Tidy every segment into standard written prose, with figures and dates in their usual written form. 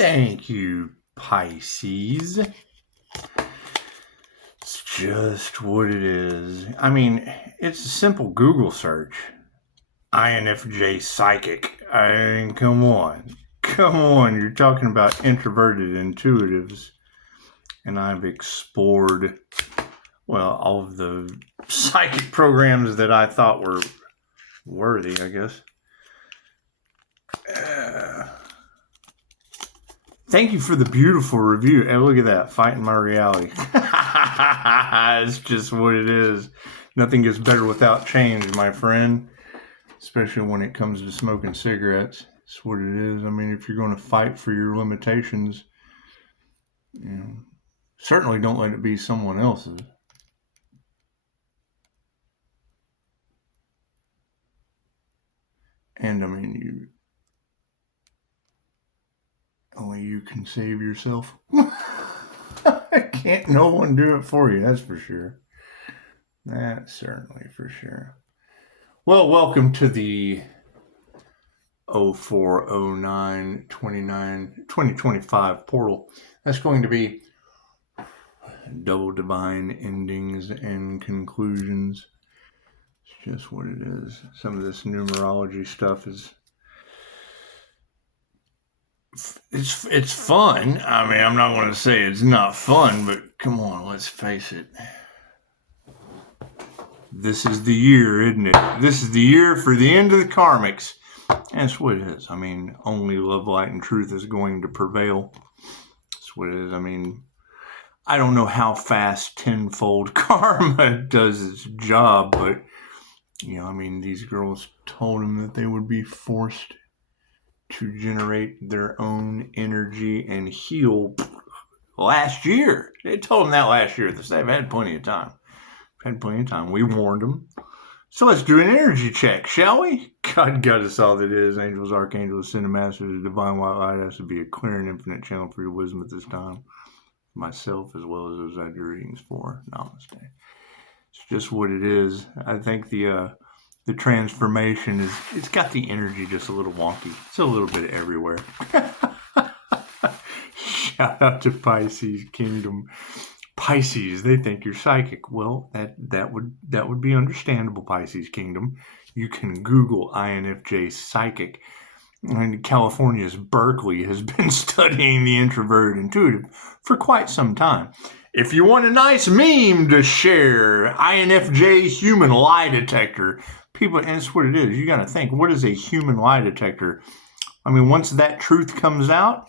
Thank you, Pisces. It's just what it is. I mean, it's a simple Google search. INFJ psychic. I mean, come on. Come on. You're talking about introverted intuitives. And I've explored, well, all of the psychic programs that I thought were worthy, I guess. Thank you for the beautiful review. And look at that, fighting my reality. It's just what it is. Nothing gets better without change, my friend. Especially when it comes to smoking cigarettes. It's what it is. I mean, if you're going to fight for your limitations, you know, certainly don't let it be someone else's. And I mean, only you can save yourself. Can't no one do it for you, that's for sure. That's certainly for sure. Well, welcome to the 0409-2025 portal. That's going to be double divine endings and conclusions. It's just what it is. Some of this numerology stuff is it's fun. I mean, I'm not going to say it's not fun, but come on, let's face it. This is the year, isn't it? This is the year for the end of the karmics. That's what it is. I mean, only love, light, and truth is going to prevail. That's what it is. I mean, I don't know how fast tenfold karma does its job, but, you know, I mean, these girls told them that they would be forced to generate their own energy and heal last year. They told them that last year. They've had plenty of time. We warned them. So let's do an energy check, shall we? God got us all that is. Angels, archangels, ascended masters, the divine white light has to be a clear and infinite channel for your wisdom at this time. Myself as well as those I do readings for. Namaste. It's just what it is. I think the transformation is, it's got the energy just a little wonky. It's a little bit everywhere. Shout out to Pisces Kingdom. Pisces, they think you're psychic. Well, that would be understandable, Pisces Kingdom. You can Google INFJ psychic. And California's Berkeley has been studying the introverted intuitive for quite some time. If you want a nice meme to share, INFJ human lie detector. People, and that's what it is. You got to think, what is a human lie detector? I mean, once that truth comes out,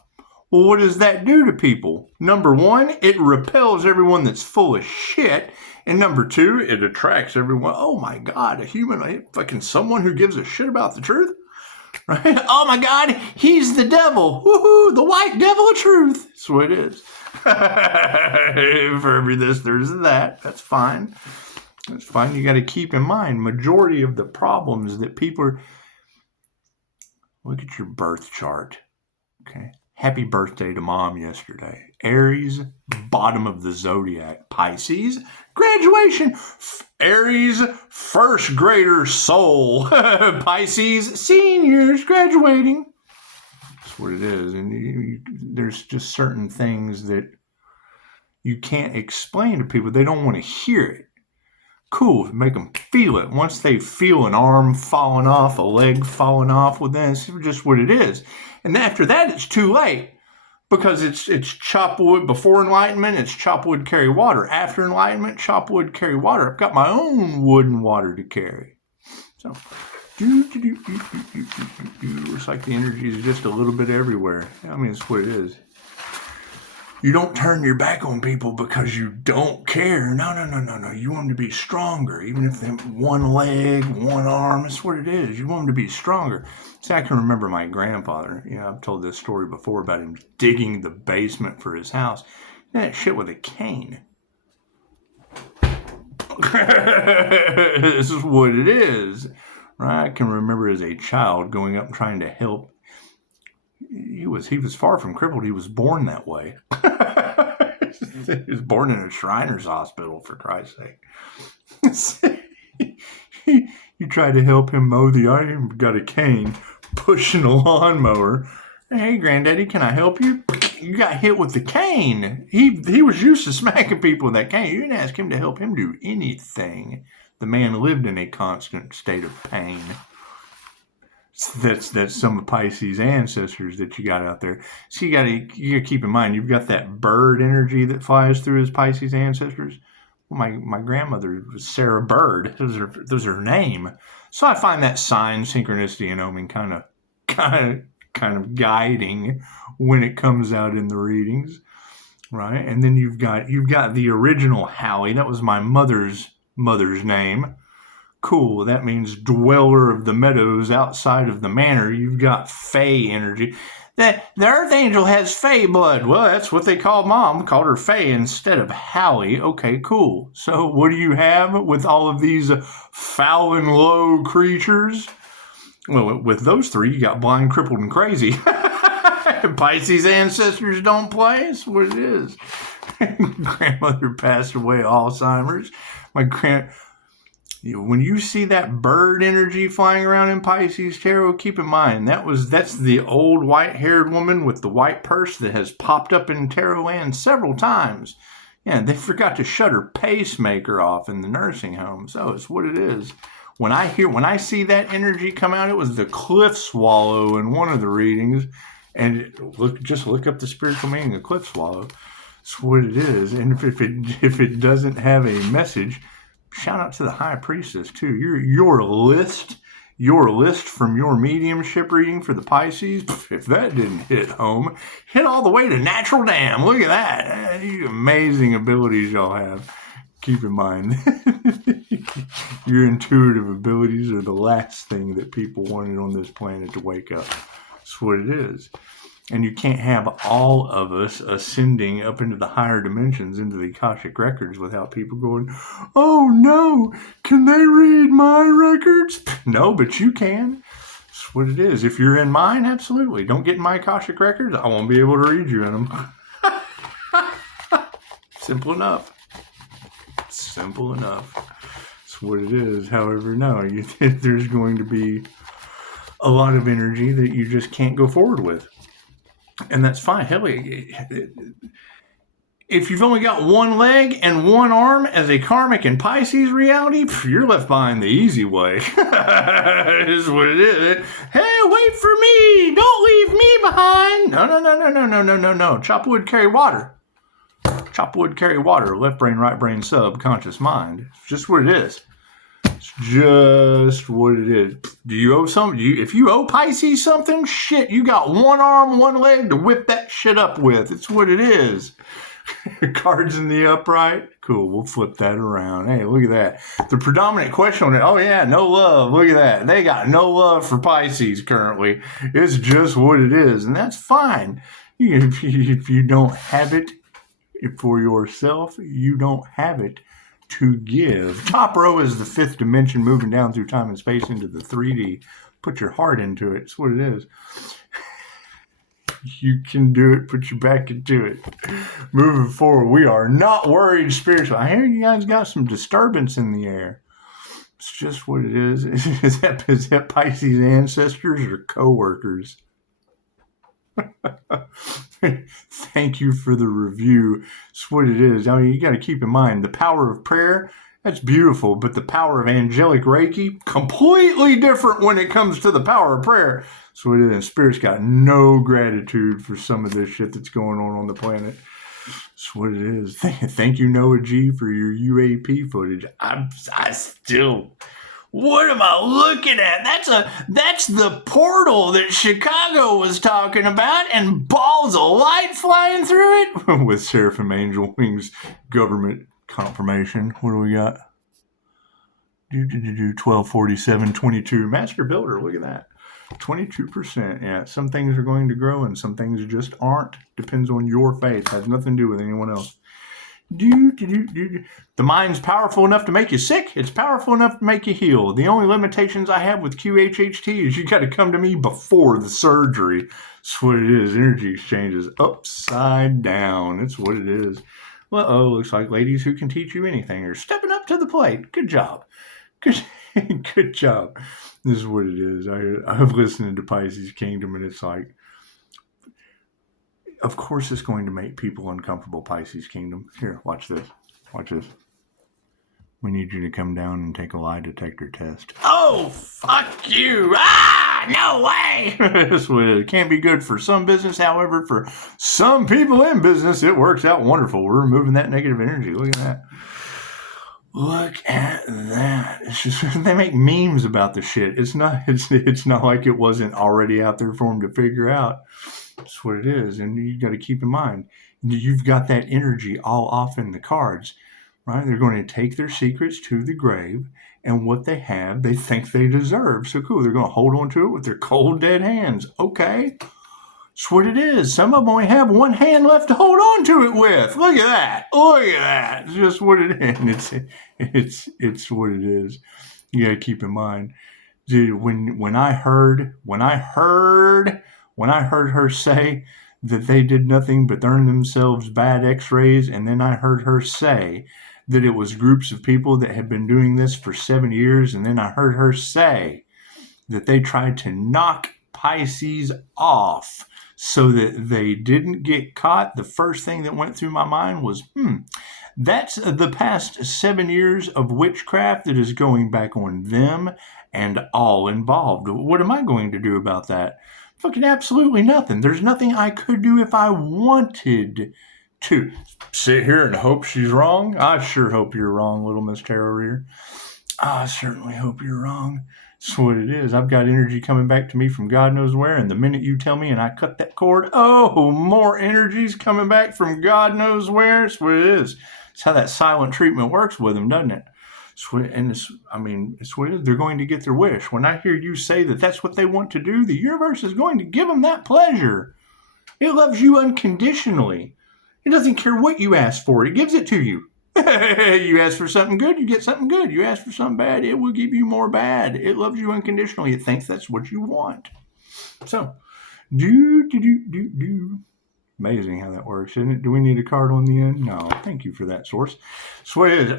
well, what does that do to people? Number one, it repels everyone that's full of shit. And number two, it attracts everyone. Oh my God, a human, fucking someone who gives a shit about the truth. Right? Oh my God, he's the devil. Woohoo, the white devil of truth. That's what it is. For every this, there's that. That's fine. That's fine. You got to keep in mind, majority of the problems that people are... Look at your birth chart. Okay. Happy birthday to Mom yesterday. Aries, bottom of the zodiac. Pisces, graduation. Aries, first grader soul. Pisces, seniors graduating. That's what it is. And there's just certain things that you can't explain to people. They don't want to hear it. Cool, make them feel it. Once they feel an arm falling off, a leg falling off, well, then it's just what it is. And after that, it's too late because it's chop wood. Before enlightenment, it's chop wood, carry water. After enlightenment, chop wood, carry water. I've got my own wood and water to carry. So, looks like the energy is just a little bit everywhere. I mean, it's what it is. You don't turn your back on people because you don't care. No. You want them to be stronger. Even if they have one leg, one arm, that's what it is. You want them to be stronger. See, I can remember my grandfather. You know, I've told this story before about him digging the basement for his house. That shit with a cane. This is what it is. Right? I can remember as a child going up and trying to help. He was far from crippled. He was born that way. He was born in a Shriners hospital, for Christ's sake. You try to help him mow the yard. He got a cane, pushing a lawnmower, Hey, Granddaddy, can I help you? You got hit with the cane. He was used to smacking people with that cane. You didn't ask him to help him do anything. The man lived in a constant state of pain. That's some of Pisces ancestors that you got out there. So you gotta keep in mind, you've got that bird energy that flies through his Pisces ancestors. Well, my grandmother was Sarah Bird. That was her name. So I find that sign, synchronicity, and oming kind of guiding when it comes out in the readings, right? And then you've got the original Hallie. That was my mother's name. Cool. That means dweller of the meadows outside of the manor. You've got Fae energy. The Earth Angel has Fae blood. Well, that's what they called Mom. Called her Fae instead of Hallie. Okay, cool. So what do you have with all of these foul and low creatures? Well, with those three, you got blind, crippled, and crazy. Pisces ancestors don't play. That's what it is. Grandmother passed away, Alzheimer's. When you see that bird energy flying around in Pisces tarot, keep in mind that's the old white-haired woman with the white purse that has popped up in tarot land several times. Yeah, they forgot to shut her pacemaker off in the nursing home. So it's what it is. When I see that energy come out, it was the cliff swallow in one of the readings, and just look up the spiritual meaning of cliff swallow. It's what it is. And if it doesn't have a message, shout out to the high priestess too. Your list from your mediumship reading for the Pisces. If that didn't hit home, hit all the way to natural dam. Look at that. You amazing abilities y'all have. Keep in mind, your intuitive abilities are the last thing that people wanted on this planet to wake up. That's what it is. And you can't have all of us ascending up into the higher dimensions, into the Akashic records, without people going, oh no, can they read my records? No, but you can. That's what it is. If you're in mine, absolutely. Don't get in my Akashic records. I won't be able to read you in them. Simple enough. Simple enough. That's what it is. However, no, there's going to be a lot of energy that you just can't go forward with. And that's fine. Hell, if you've only got one leg and one arm as a karmic in Pisces reality, you're left behind the easy way. Is what it is. Hey, wait for me. Don't leave me behind. No. Chop wood, carry water. Chop wood, carry water. Left brain, right brain, subconscious mind. It's just what it is. It's just what it is. Do you owe something? If you owe Pisces something, shit, you got one arm, one leg to whip that shit up with. It's what it is. Cards in the upright. Cool, we'll flip that around. Hey, look at that. The predominant question on it, oh yeah, no love. Look at that. They got no love for Pisces currently. It's just what it is, and that's fine. If you don't have it for yourself, you don't have it to give. Top row is the fifth dimension, moving down through time and space into the 3D. Put your heart into it. It's what it is. You can do it. Put your back into it. Moving forward, we are not worried spiritually. I hear you guys got some disturbance in the air. It's just what it is. Is that Pisces ancestors or co-workers? Thank you for the review. It's what it is. I mean, you got to keep in mind the power of prayer. That's beautiful, but the power of angelic Reiki, completely different when it comes to the power of prayer. That's what it is. Spirit's got no gratitude for some of this shit that's going on the planet. That's what it is. Thank you, Noah G, for your UAP footage. I still... What am I looking at? That's the portal that Chicago was talking about, and balls of light flying through it with Seraphim Angel Wings government confirmation. What do we got? 1247.22 Master Builder. Look at that. 22%. Yeah, some things are going to grow and some things just aren't. Depends on your faith. Has nothing to do with anyone else. The mind's powerful enough to make you sick. It's powerful enough to make you heal. The only limitations I have with QHHT is you got to come to me before the surgery. That's what it is. Energy exchanges upside down. It's what it is. Well, looks like ladies who can teach you anything are stepping up to the plate. Good job. Good job. This is what it is. I've listened to Pisces Kingdom, and it's like, of course it's going to make people uncomfortable, Pisces Kingdom. Here, watch this. Watch this. We need you to come down and take a lie detector test. Oh, fuck you. Ah, no way. It can't be good for some business. However, for some people in business, it works out wonderful. We're removing that negative energy. Look at that. Look at that. It's just, they make memes about the shit. It's not like it wasn't already out there for them to figure out. That's what it is. And you got to keep in mind, you've got that energy all off in the cards. Right? They're going to take their secrets to the grave, and what they have, they think they deserve. So cool. They're going to hold on to it with their cold, dead hands. Okay. That's what it is. Some of them only have one hand left to hold on to it with. Look at that. Look at that. It's just what it is. It's what it is. You got to keep in mind. Dude, when I heard her say that they did nothing but earn themselves bad x-rays, and then I heard her say that it was groups of people that had been doing this for 7 years, and then I heard her say that they tried to knock Pisces off so that they didn't get caught. The first thing that went through my mind was, that's the past 7 years of witchcraft that is going back on them and all involved. What am I going to do about that? Fucking absolutely nothing. There's nothing I could do if I wanted to. Sit here and hope she's wrong? I sure hope you're wrong, little Miss Therory. I certainly hope you're wrong. That's what it is. I've got energy coming back to me from God knows where, and the minute you tell me and I cut that cord, oh, more energy's coming back from God knows where. That's what it is. It's how that silent treatment works with them, doesn't it? It's what it is. They're going to get their wish. When I hear you say that that's what they want to do, the universe is going to give them that pleasure. It loves you unconditionally. It doesn't care what you ask for. It gives it to you. You ask for something good, you get something good. You ask for something bad, it will give you more bad. It loves you unconditionally. It thinks that's what you want. So, do. Amazing how that works, isn't it? Do we need a card on the end? No. Thank you for that, source. So it is.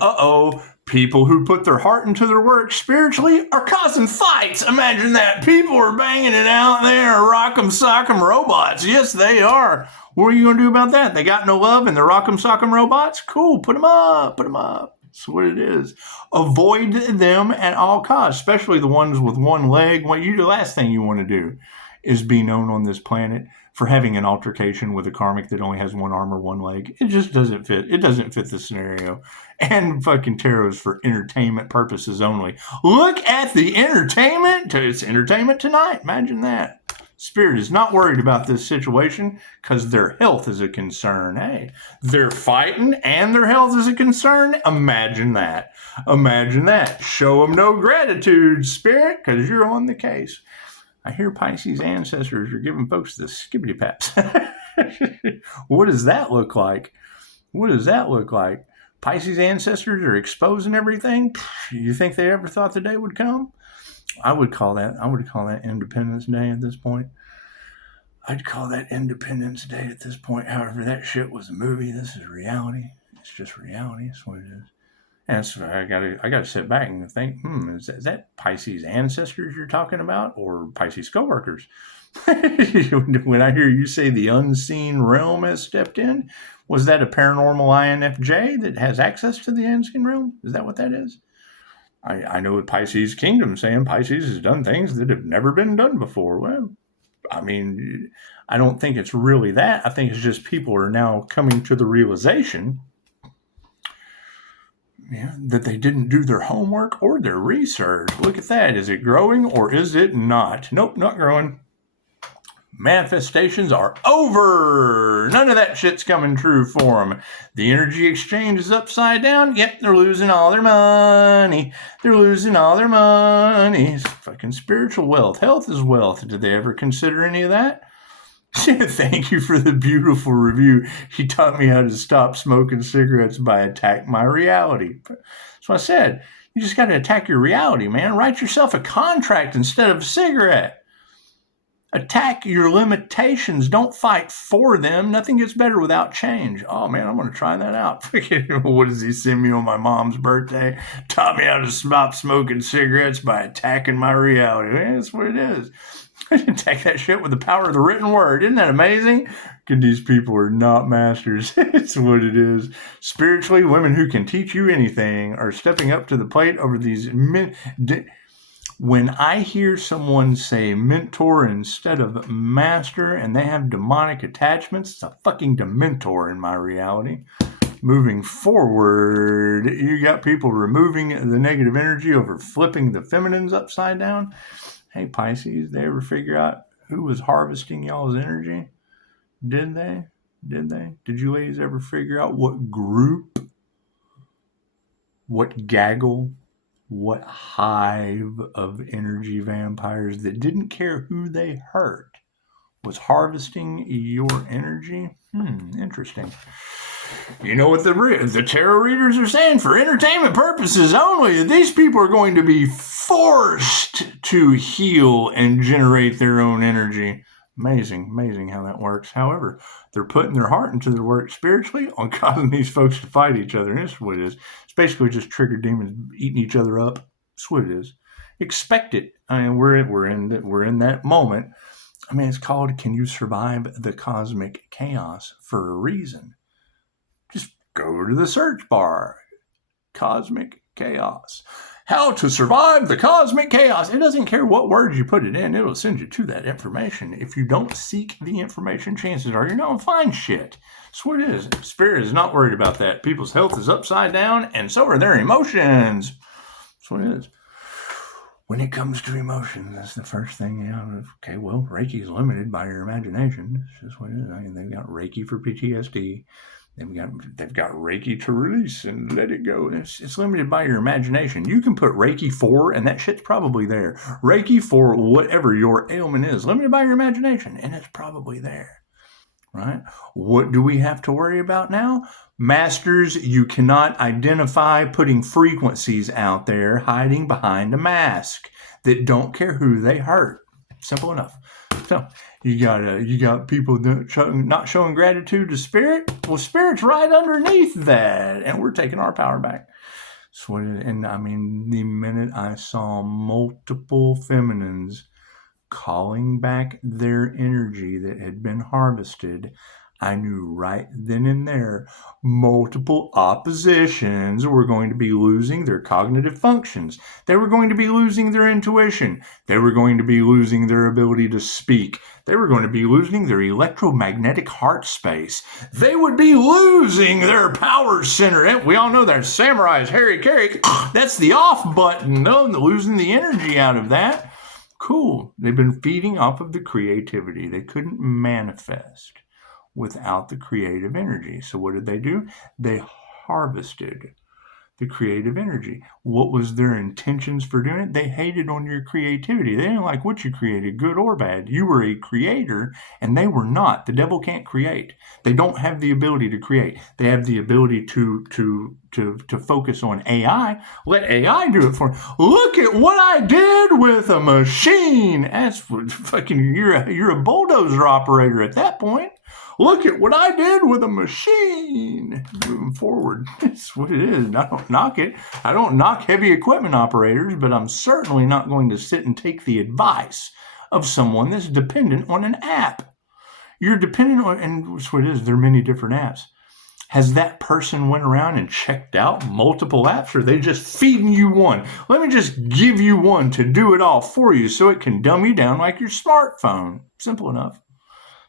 People who put their heart into their work spiritually are causing fights. Imagine that. People are banging it out there, rock'em sock'em robots. Yes, they are. What are you going to do about that? They got no love and they're rock'em sock'em robots? Cool. Put them up. That's what it is. Avoid them at all costs, especially the ones with one leg. The last thing you want to do is be known on this planet for having an altercation with a karmic that only has one arm or one leg. It just doesn't fit. It doesn't fit the scenario. And fucking tarot's for entertainment purposes only. Look at the entertainment. It's entertainment tonight. Imagine that. Spirit is not worried about this situation because their health is a concern. Hey, they're fighting and their health is a concern. Imagine that. Imagine that. Show them no gratitude, Spirit, because you're on the case. I hear Pisces ancestors are giving folks the skibbity paps. What does that look like? Pisces ancestors are exposing everything? You think they ever thought the day would come? I would call that Independence Day at this point. I'd call that Independence Day at this point. However, that shit was a movie. This is reality. It's just reality. That's what it is. And so I gotta sit back and think, is that Pisces ancestors you're talking about, or Pisces coworkers? When I hear you say the unseen realm has stepped in, was that a paranormal INFJ that has access to the unseen realm? Is that what that is? I know with Pisces Kingdom saying Pisces has done things that have never been done before. Well, I don't think it's really that. I think it's just people are now coming to the realization that they didn't do their homework or their research. Look at that. Is it growing or is it not? Nope, not growing. Manifestations are over. None of that shit's coming true for them. The energy exchange is upside down. Yep, they're losing all their money. It's fucking spiritual wealth. Health is wealth. Did they ever consider any of that? Thank you for the beautiful review. He taught me how to stop smoking cigarettes by attacking my reality. So I said, you just got to attack your reality, man. Write yourself a contract instead of a cigarette. Attack your limitations. Don't fight for them. Nothing gets better without change. Oh, man, I'm going to try that out. What does he send me on my mom's birthday? Taught me how to stop smoking cigarettes by attacking my reality. That's what it is. Take that shit with the power of the written word. Isn't that amazing? These people are not masters. It's what it is. Spiritually, women who can teach you anything are stepping up to the plate over these men. When I hear someone say mentor instead of master and they have demonic attachments, it's a fucking dementor in my reality. Moving forward, you got people removing the negative energy over flipping the feminines upside down. Hey, Pisces, they ever figure out who was harvesting y'all's energy? Did they? Did you ladies ever figure out what group, what gaggle, what hive of energy vampires that didn't care who they hurt was harvesting your energy? Interesting. You know what the tarot readers are saying? For entertainment purposes only, these people are going to be forced to heal and generate their own energy. Amazing how that works. However, they're putting their heart into their work spiritually on causing these folks to fight each other. And that's what it is. It's basically just trigger demons eating each other up. That's what it is. Expect it. I mean, we're in that moment. I mean, it's called "Can You Survive the Cosmic Chaos?" for a reason. Just go to the search bar. Cosmic chaos. How to survive the cosmic chaos. It doesn't care what words you put it in. It'll send you to that information. If you don't seek the information, chances are you're not going to find shit. That's what it is. Spirit is not worried about that. People's health is upside down, and so are their emotions. That's what it is. When it comes to emotions, that's the first thing. Okay, well, Reiki is limited by your imagination. That's just what it is. I mean, they've got Reiki for PTSD. They've got Reiki to release and let it go. It's limited by your imagination. You can put Reiki for, and that shit's probably there. Reiki for whatever your ailment is, limited by your imagination, and it's probably there. Right? What do we have to worry about now? Masters, you cannot identify putting frequencies out there hiding behind a mask that don't care who they hurt. Simple enough. So you got people not showing gratitude to Spirit. Well, Spirit's right underneath that, and we're taking our power back. So, and I mean, the minute I saw multiple feminines calling back their energy that had been harvested, I knew right then and there multiple oppositions were going to be losing their cognitive functions. They were going to be losing their intuition. They were going to be losing their ability to speak. They were going to be losing their electromagnetic heart space. They would be losing their power center. We all know that Samurai's Harry Carey. That's the off button. No, losing the energy out of that. Cool. They've been feeding off of the creativity. They couldn't manifest without the creative energy. So what did they do? They harvested the creative energy. What was their intentions for doing it? They hated on your creativity. They didn't like what you created, good or bad. You were a creator, and they were not. The devil can't create. They don't have the ability to create. They have the ability to focus on AI. Let AI do it for them. Look at what I did with a machine. That's what fucking you're a bulldozer operator at that point. Look at what I did with a machine. Moving forward, that's what it is. I don't knock it. I don't knock heavy equipment operators, but I'm certainly not going to sit and take the advice of someone that's dependent on an app. You're dependent on, and that's what it is. There are many different apps. Has that person went around and checked out multiple apps, or are they just feeding you one? Let me just give you one to do it all for you so it can dumb you down like your smartphone. Simple enough.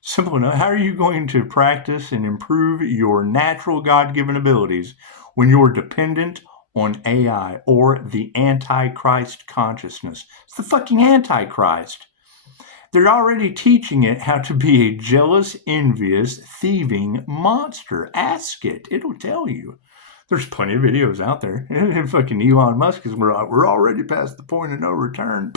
Simple enough. How are you going to practice and improve your natural God-given abilities when you're dependent on AI or the Antichrist consciousness? It's the fucking Antichrist. They're already teaching it how to be a jealous, envious, thieving monster. Ask it. It'll tell you. There's plenty of videos out there. And fucking Elon Musk is, we're already past the point of no return.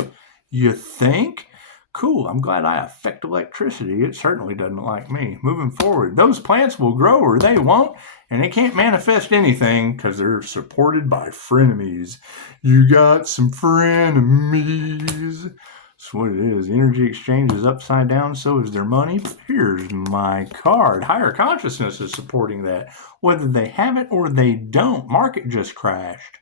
You think? Cool, I'm glad I affect electricity. It certainly doesn't like me. Moving forward, those plants will grow or they won't, and they can't manifest anything because they're supported by frenemies. You got some frenemies. That's what it is. Energy exchange is upside down, so is their money. Here's my card. Higher consciousness is supporting that. Whether they have it or they don't, market just crashed.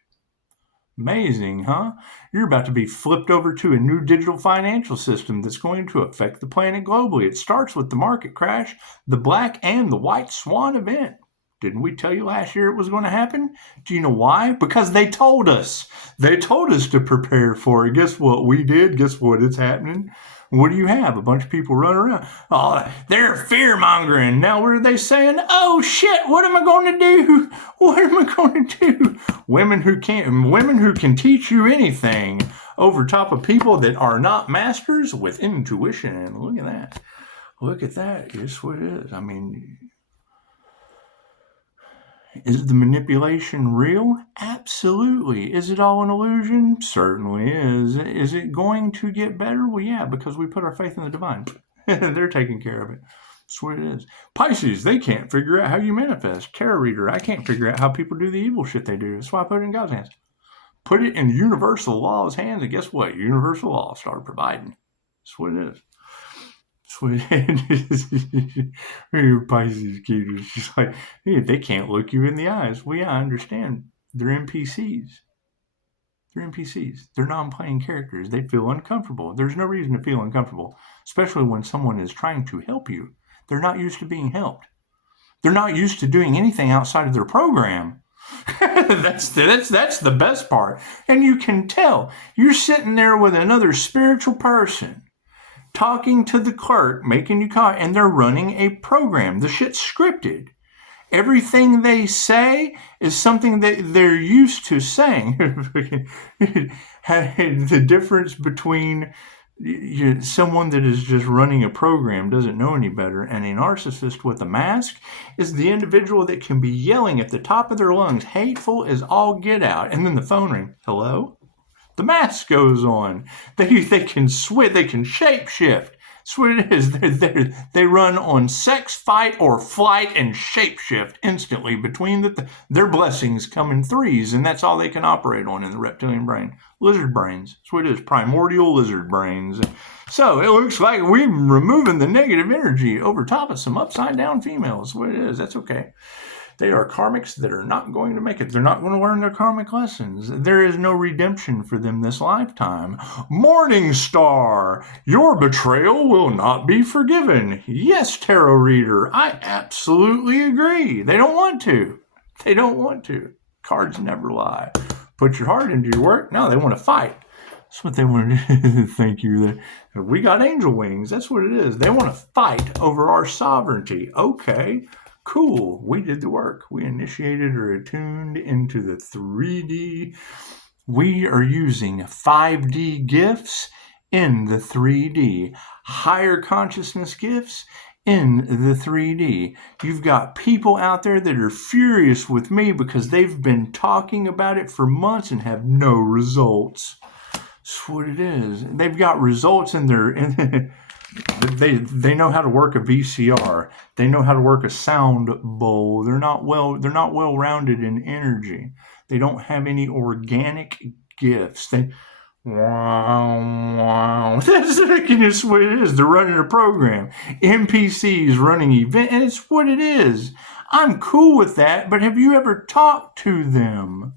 Amazing, huh? You're about to be flipped over to a new digital financial system that's going to affect the planet globally. It starts with the market crash, the black and the white swan event. Didn't we tell you last year it was going to happen? Do you know why? Because they told us. They told us to prepare for it. Guess what we did? Guess what? It's happening. What do you have? A bunch of people running around. Oh, they're fear mongering. Now, what are they saying? Oh shit! What am I going to do? What am I going to do? Women who can teach you anything over top of people that are not masters with intuition. Look at that. Look at that. It's what it is. I mean, is the manipulation real? Absolutely. Is it all an illusion? Certainly is. Is it going to get better? Well, yeah, because we put our faith in the divine. They're taking care of it. That's what it is. Pisces, they can't figure out how you manifest. Tarot reader, I can't figure out how people do the evil shit they do. That's why I put it in God's hands. Put it in universal law's hands, and guess what? Universal law started providing. That's what it is. Your Pisces kid was just like, hey, they can't look you in the eyes. Well, yeah, I understand. They're NPCs. They're NPCs. They're non-playing characters. They feel uncomfortable. There's no reason to feel uncomfortable, especially when someone is trying to help you. They're not used to being helped. They're not used to doing anything outside of their program. That's the best part. And you can tell. You're sitting there with another spiritual person, talking to the clerk, making you call, and they're running a program. The shit's scripted. Everything they say is something that they're used to saying. The difference between someone that is just running a program, doesn't know any better, and a narcissist with a mask is the individual that can be yelling at the top of their lungs, hateful as all get out, and then the phone rings. Hello? The mask goes on. They can switch. They can shape shift. That's what it is. They run on sex, fight, or flight, and shape shift instantly. Between their blessings come in threes, and that's all they can operate on in the reptilian brain. Lizard brains. That's what it is. Primordial lizard brains. So it looks like we're removing the negative energy over top of some upside down females. That's what it is. That's okay. They are karmics that are not going to make it. They're not going to learn their karmic lessons. There is no redemption for them this lifetime. Morning Star, your betrayal will not be forgiven. Yes, tarot reader, I absolutely agree. They don't want to. They don't want to. Cards never lie. Put your heart into your work. No, they want to fight. That's what they want to do. Thank you. We got angel wings. That's what it is. They want to fight over our sovereignty. Okay. Cool, we did the work. We initiated or attuned into the 3D. We are using 5D gifts in the 3D. Higher consciousness gifts in the 3D. You've got people out there that are furious with me because they've been talking about it for months and have no results. That's what it is. They've got results in their... They know how to work a VCR. They know how to work a sound bowl. They're not well rounded in energy. They don't have any organic gifts. Wow. That's just what it is. They're running a program. NPCs running event, and it's what it is. I'm cool with that, but have you ever talked to them?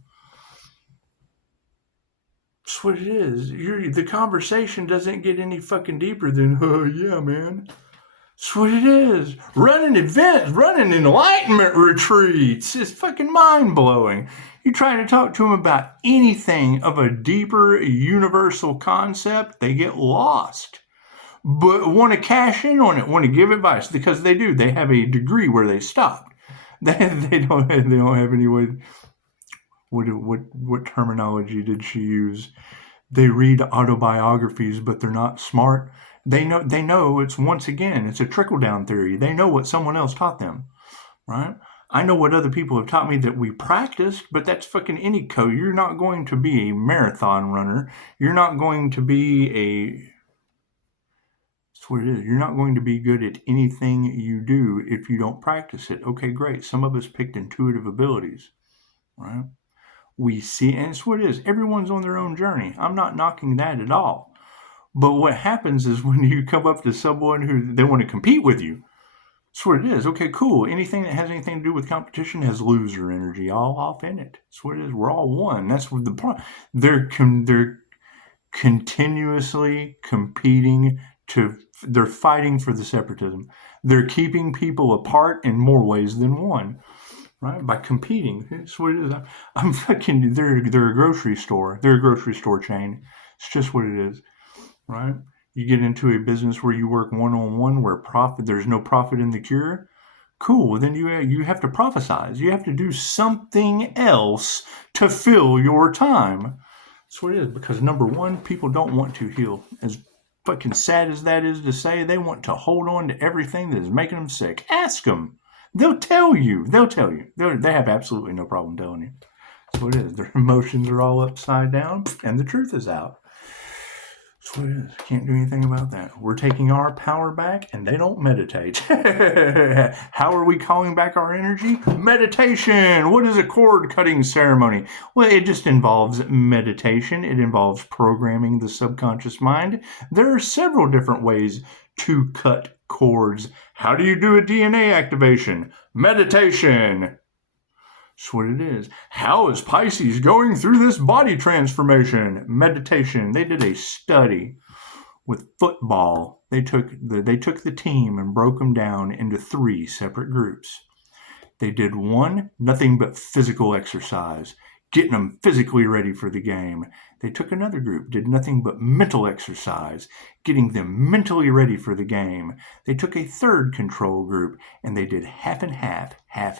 That's what it is. The conversation doesn't get any fucking deeper than, oh, yeah, man. That's what it is. Running events, running enlightenment retreats. It's fucking mind-blowing. You try to talk to them about anything of a deeper universal concept, they get lost. But want to cash in on it, want to give advice, because they do. They have a degree where they stopped. They don't have any way... What terminology did she use? They read autobiographies, but they're not smart. They know it's, once again, it's a trickle-down theory. They know what someone else taught them, right? I know what other people have taught me that we practiced, but that's fucking any code. You're not going to be a marathon runner. You're not going to be that's what it is. You're not going to be good at anything you do if you don't practice it. Okay, great. Some of us picked intuitive abilities, right? We see, and it's what it is. Everyone's on their own journey. I'm not knocking that at all. But what happens is when you come up to someone who they want to compete with you, That's what it is. Okay, cool. Anything that has anything to do with competition has loser energy all off in it. That's what it is. We're all one. That's what the point. They're continuously competing they're fighting for the separatism. They're keeping people apart in more ways than one, right? By competing. That's what it is. I'm fucking, they're a grocery store. They're a grocery store chain. It's just what it is, right? You get into a business where you work one-on-one, where there's no profit in the cure. Cool. Then you have to prophesize. You have to do something else to fill your time. That's what it is. Because number one, people don't want to heal. As fucking sad as that is to say, they want to hold on to everything that is making them sick. Ask them. They'll tell you. They have absolutely no problem telling you. That's what it is. Their emotions are all upside down, and the truth is out. That's what it is. Can't do anything about that. We're taking our power back, and they don't meditate. How are we calling back our energy? Meditation. What is a cord cutting ceremony? Well, it just involves meditation. It involves programming the subconscious mind. There are several different ways to cut cords. How do you do a DNA activation? Meditation. That's what it is. How is Pisces going through this body transformation? Meditation. They did a study with football. They took the team and broke them down into 3 separate groups. They did one, nothing but physical exercise, getting them physically ready for the game. They took another group, did nothing but mental exercise, getting them mentally ready for the game. They took a third control group, and they did half and half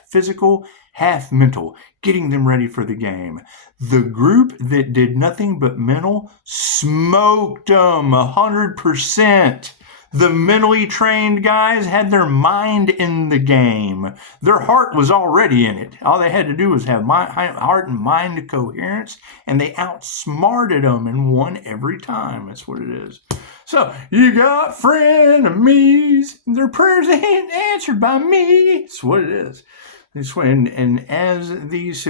physical, half mental, getting them ready for the game. The group that did nothing but mental smoked them 100%. The mentally trained guys had their mind in the game. Their heart was already in it. All they had to do was have heart and mind coherence, and they outsmarted them and won every time. That's what it is. So, you got frenemies, their prayers ain't answered by me. That's what it is. And as these,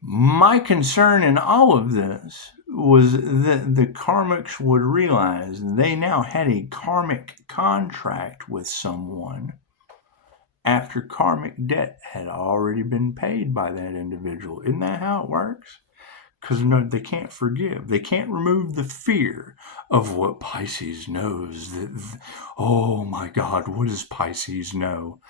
my concern in all of this was that the karmics would realize they now had a karmic contract with someone after karmic debt had already been paid by that individual. Isn't that how it works? Because no, they can't forgive. They can't remove the fear of what Pisces knows. Oh my God, what does Pisces know?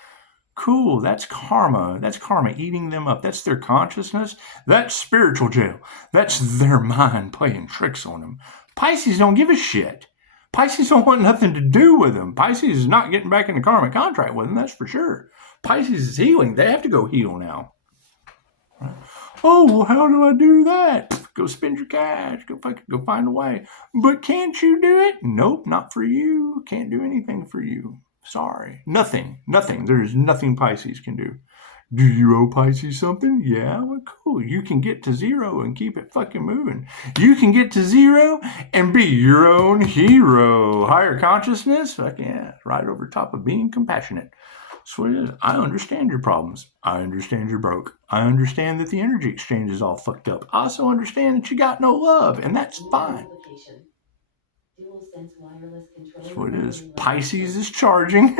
Cool, that's karma. That's karma eating them up. That's their consciousness. That's spiritual jail. That's their mind playing tricks on them. Pisces don't give a shit. Pisces don't want nothing to do with them. Pisces is not getting back in the karmic contract with them, that's for sure. Pisces is healing. They have to go heal now. Right? Oh, well, how do I do that? Go spend your cash. Go find a way. But can't you do it? Nope, not for you. Can't do anything for you. Sorry. Nothing. There's nothing Pisces can do. Do you owe Pisces something? Yeah, well, cool. You can get to 0 and keep it fucking moving. You can get to 0 and be your own hero. Higher consciousness? Fuck yeah. Right over top of being compassionate. That's what it is. I understand your problems. I understand you're broke. I understand that the energy exchange is all fucked up. I also understand that you got no love, and that's fine. That's what it is. Pisces is charging.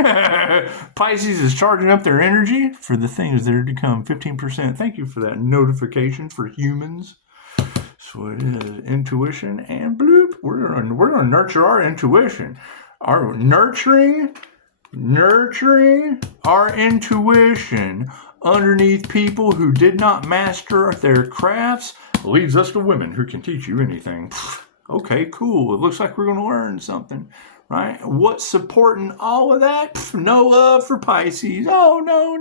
Pisces is charging up their energy for the things that are to come. 15%. Thank you for that notification for humans. That's what it is. Intuition and bloop. We're gonna nurture our intuition. Our nurturing our intuition underneath people who did not master their crafts leads us to women who can teach you anything. Okay, cool. It looks like we're going to learn something, right? What's supporting all of that? No love for Pisces. Oh, no.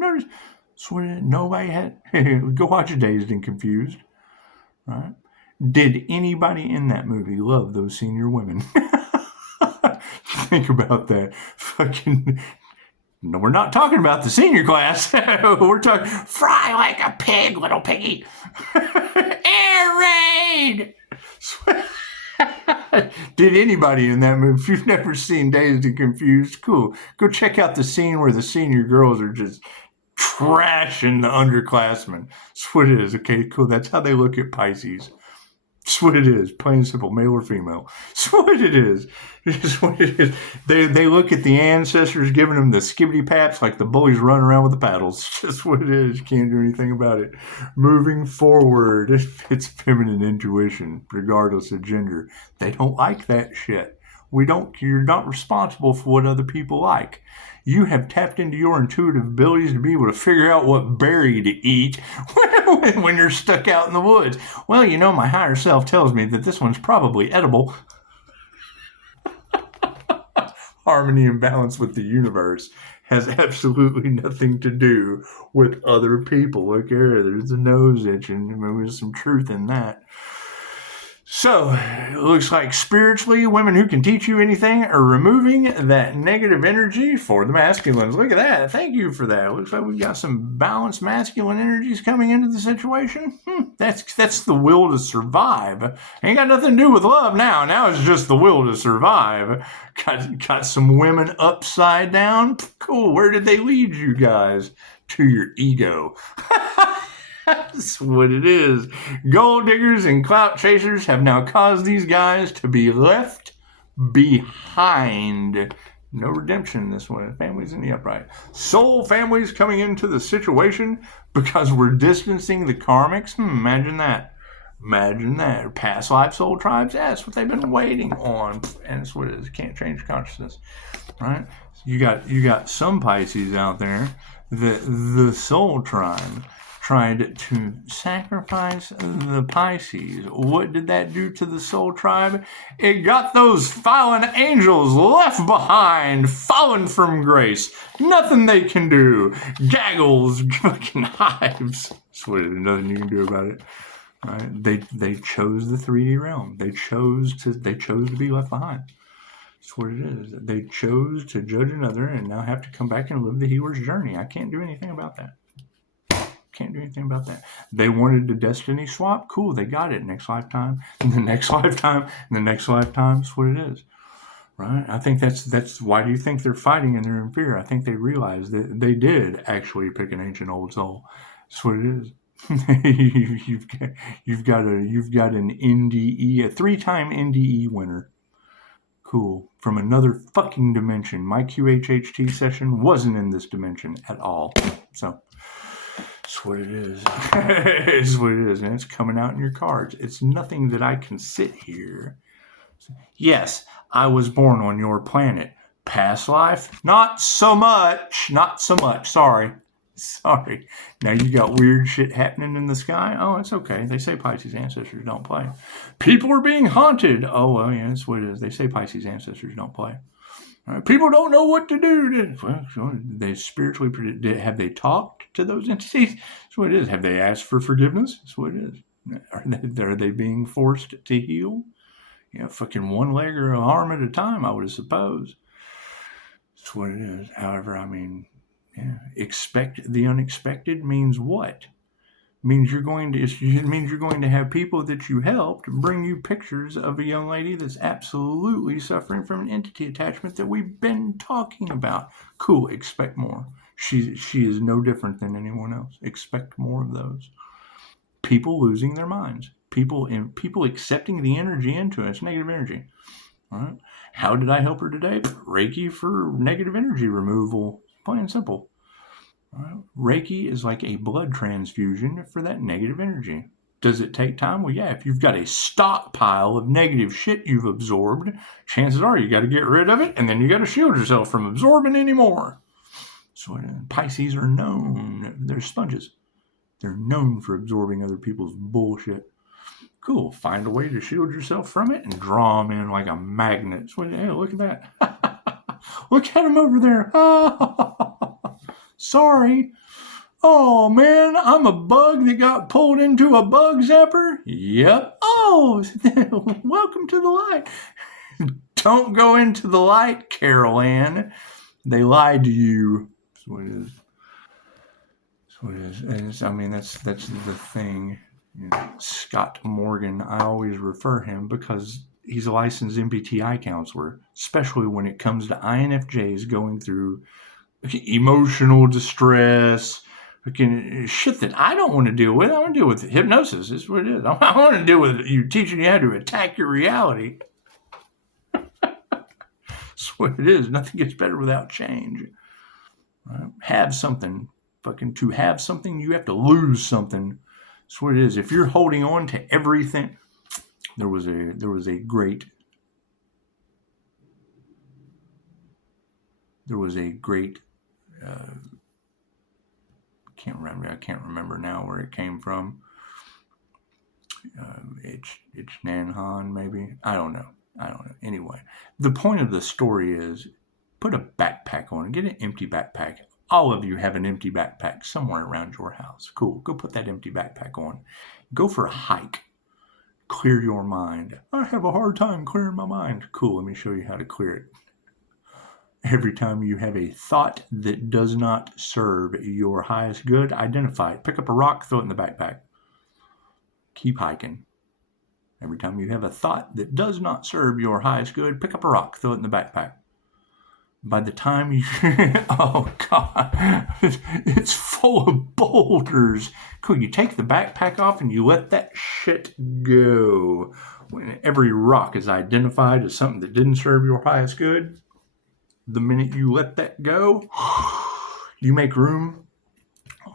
Nobody had... Go watch Dazed and Confused, right? Did anybody in that movie love those senior women? Think about that. Fucking... No, we're not talking about the senior class. We're talking fry like a pig, little piggy. Air raid! Did anybody in that movie? If you've never seen Dazed and Confused, cool. Go check out the scene where the senior girls are just trashing the underclassmen. That's what it is. Okay, cool. That's how they look at Pisces. That's what it is. Plain and simple, male or female. That's what it is. It's what it is. They look at the ancestors giving them the skibbity paps like the bullies running around with the paddles. It's just what it is. You can't do anything about it. Moving forward, it's feminine intuition, regardless of gender. They don't like that shit. You're not responsible for what other people like. You have tapped into your intuitive abilities to be able to figure out what berry to eat when you're stuck out in the woods. Well, my higher self tells me that this one's probably edible. Harmony and balance with the universe has absolutely nothing to do with other people. Look here, there's a nose itching. There's some truth in that. So, it looks like spiritually, women who can teach you anything are removing that negative energy for the masculines. Look at that. Thank you for that. It looks like we've got some balanced masculine energies coming into the situation. That's the will to survive. Ain't got nothing to do with love now. Now it's just the will to survive. Got some women upside down. Cool. Where did they lead you guys? To your ego. That's what it is. Gold diggers and clout chasers have now caused these guys to be left behind. No redemption in this one. Families in the upright. Soul families coming into the situation because we're distancing the karmics. Imagine that. Imagine that. Past life soul tribes. Yeah, that's what they've been waiting on. And that's what it is. Can't change consciousness. Right? You got some Pisces out there. The soul tribe tried to sacrifice the Pisces. What did that do to the soul tribe? It got those fallen angels left behind, fallen from grace. Nothing they can do. Gaggles, fucking hives. There's nothing you can do about it. Right? They chose the 3D realm. They chose to be left behind. That's what it is. They chose to judge another and now have to come back and live the healer's journey. I can't do anything about that. Can't do anything about that. They wanted the destiny swap. Cool, they got it. Next lifetime, and the next lifetime, and the next lifetime. That's what it is, right? I think that's why do you think they're fighting and they're in fear? I think they realize that they did actually pick an ancient old soul. That's what it is. you've got an NDE, a 3-time NDE winner. Cool. From another fucking dimension. My QHHT session wasn't in this dimension at all. So. That's what it is. It's what it is, and it's coming out in your cards. It's nothing that I can sit here. Yes, I was born on your planet. Past life? Not so much. Not so much. Sorry. Now you got weird shit happening in the sky? Oh, it's okay. They say Pisces ancestors don't play. People are being haunted. Oh, well, yeah, that's what it is. They say Pisces ancestors don't play. People don't know what to do. Well, they spiritually have they talked to those entities? That's what it is. Have they asked for forgiveness? That's what it is. Are they being forced to heal? Fucking one leg or an arm at a time, I would suppose. That's what it is. However, expect the unexpected means what? It means you're going to have people that you helped bring you pictures of a young lady that's absolutely suffering from an entity attachment that we've been talking about. Cool, expect more. She is no different than anyone else. Expect more of those. People losing their minds. People accepting the energy into it. It's negative energy. All right. How did I help her today? Reiki for negative energy removal. Plain and simple. Reiki is like a blood transfusion for that negative energy. Does it take time? Well, yeah. If you've got a stockpile of negative shit you've absorbed, chances are you got to get rid of it, and then you got to shield yourself from absorbing any more. So Pisces are known. They're sponges. They're known for absorbing other people's bullshit. Cool. Find a way to shield yourself from it and draw them in like a magnet. So, hey, look at that. Look at him over there. Sorry. Oh, man, I'm a bug that got pulled into a bug zapper? Yep. Oh, welcome to the light. Don't go into the light, Carol Ann. They lied to you. That's what it is. That's what it is. And that's the thing. Scott Morgan, I always refer him because he's a licensed MBTI counselor, especially when it comes to INFJs going through emotional distress, Fucking shit that I don't want to deal with. I want to deal with hypnosis. That's what it is. I want to deal with you teaching you how to attack your reality. That's what it is. Nothing gets better without change. Right? Have something. Fucking to have something, you have to lose something. That's what it is. If you're holding on to everything, there was a great I can't remember now where it came from. It's Nanhan, maybe. I don't know. Anyway, the point of the story is put a backpack on. Get an empty backpack. All of you have an empty backpack somewhere around your house. Cool. Go put that empty backpack on. Go for a hike. Clear your mind. I have a hard time clearing my mind. Cool. Let me show you how to clear it. Every time you have a thought that does not serve your highest good, identify it. Pick up a rock, throw it in the backpack. Keep hiking. Every time you have a thought that does not serve your highest good, pick up a rock, throw it in the backpack. By the time you... oh, God. It's full of boulders. Cool. You take the backpack off and you let that shit go. When every rock is identified as something that didn't serve your highest good, the minute you let that go, you make room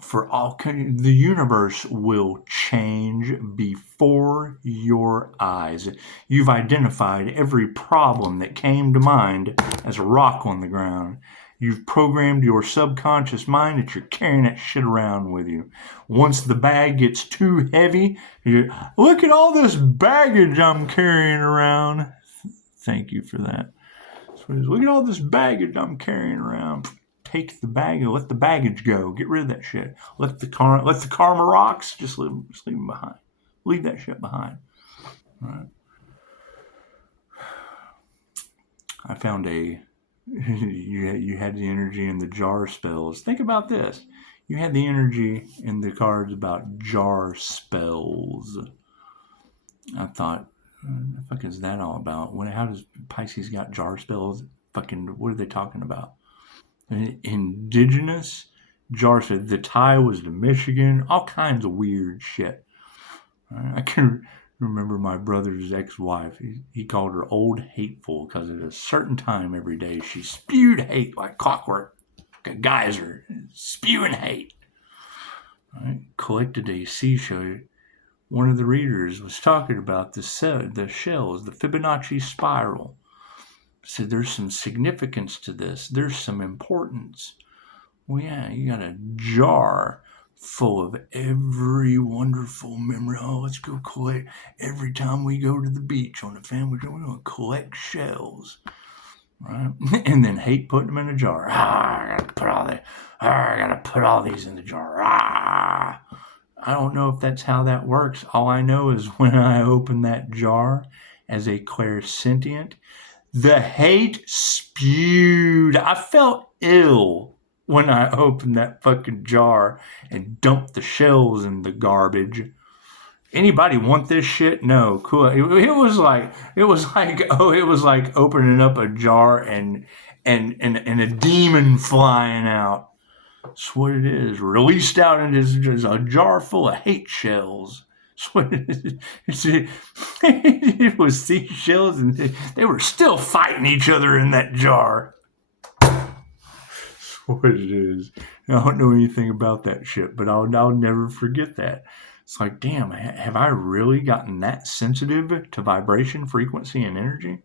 for all kinds. The universe will change before your eyes. You've identified every problem that came to mind as a rock on the ground. You've programmed your subconscious mind that you're carrying that shit around with you. Once the bag gets too heavy, you look at all this baggage I'm carrying around. Thank you for that. Look at all this baggage I'm carrying around. Take the bag and let the baggage go. Get rid of that shit. Let the karma rocks. Just leave them behind. Leave that shit behind. All right. I found you had the energy in the jar spells. Think about this. You had the energy in the cards about jar spells. I thought, what the fuck is that all about? How does Pisces got jar spells? Fucking, what are they talking about? Indigenous jar spells. The tie was to Michigan. All kinds of weird shit. I can remember my brother's ex-wife. He called her Old Hateful because at a certain time every day she spewed hate like clockwork, like a geyser, spewing hate. Collected a seashell. One of the readers was talking about the shells, the Fibonacci spiral. Said there's some significance to this. There's some importance. Well, yeah, you got a jar full of every wonderful memory. Oh, let's go collect. Every time we go to the beach on a family trip, we're going to collect shells. Right? And then hate putting them in a jar. I gotta put all these in the jar. I don't know if that's how that works. All I know is when I open that jar as a clairsentient, the hate spewed. I felt ill when I opened that fucking jar and dumped the shells in the garbage. Anybody want this shit? No. Cool. It was like opening up a jar and a demon flying out. That's what it is. Released out into a jar full of hate shells. That's what it is. It was seashells and they were still fighting each other in that jar. That's what it is. I don't know anything about that shit, but I'll never forget that. It's like, damn, have I really gotten that sensitive to vibration, frequency, and energy?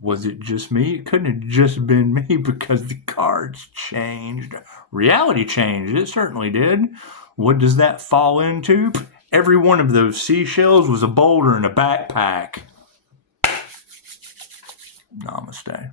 Was it just me? It couldn't have just been me because the cards changed. Reality changed. It certainly did. What does that fall into? Every one of those seashells was a boulder in a backpack. Namaste.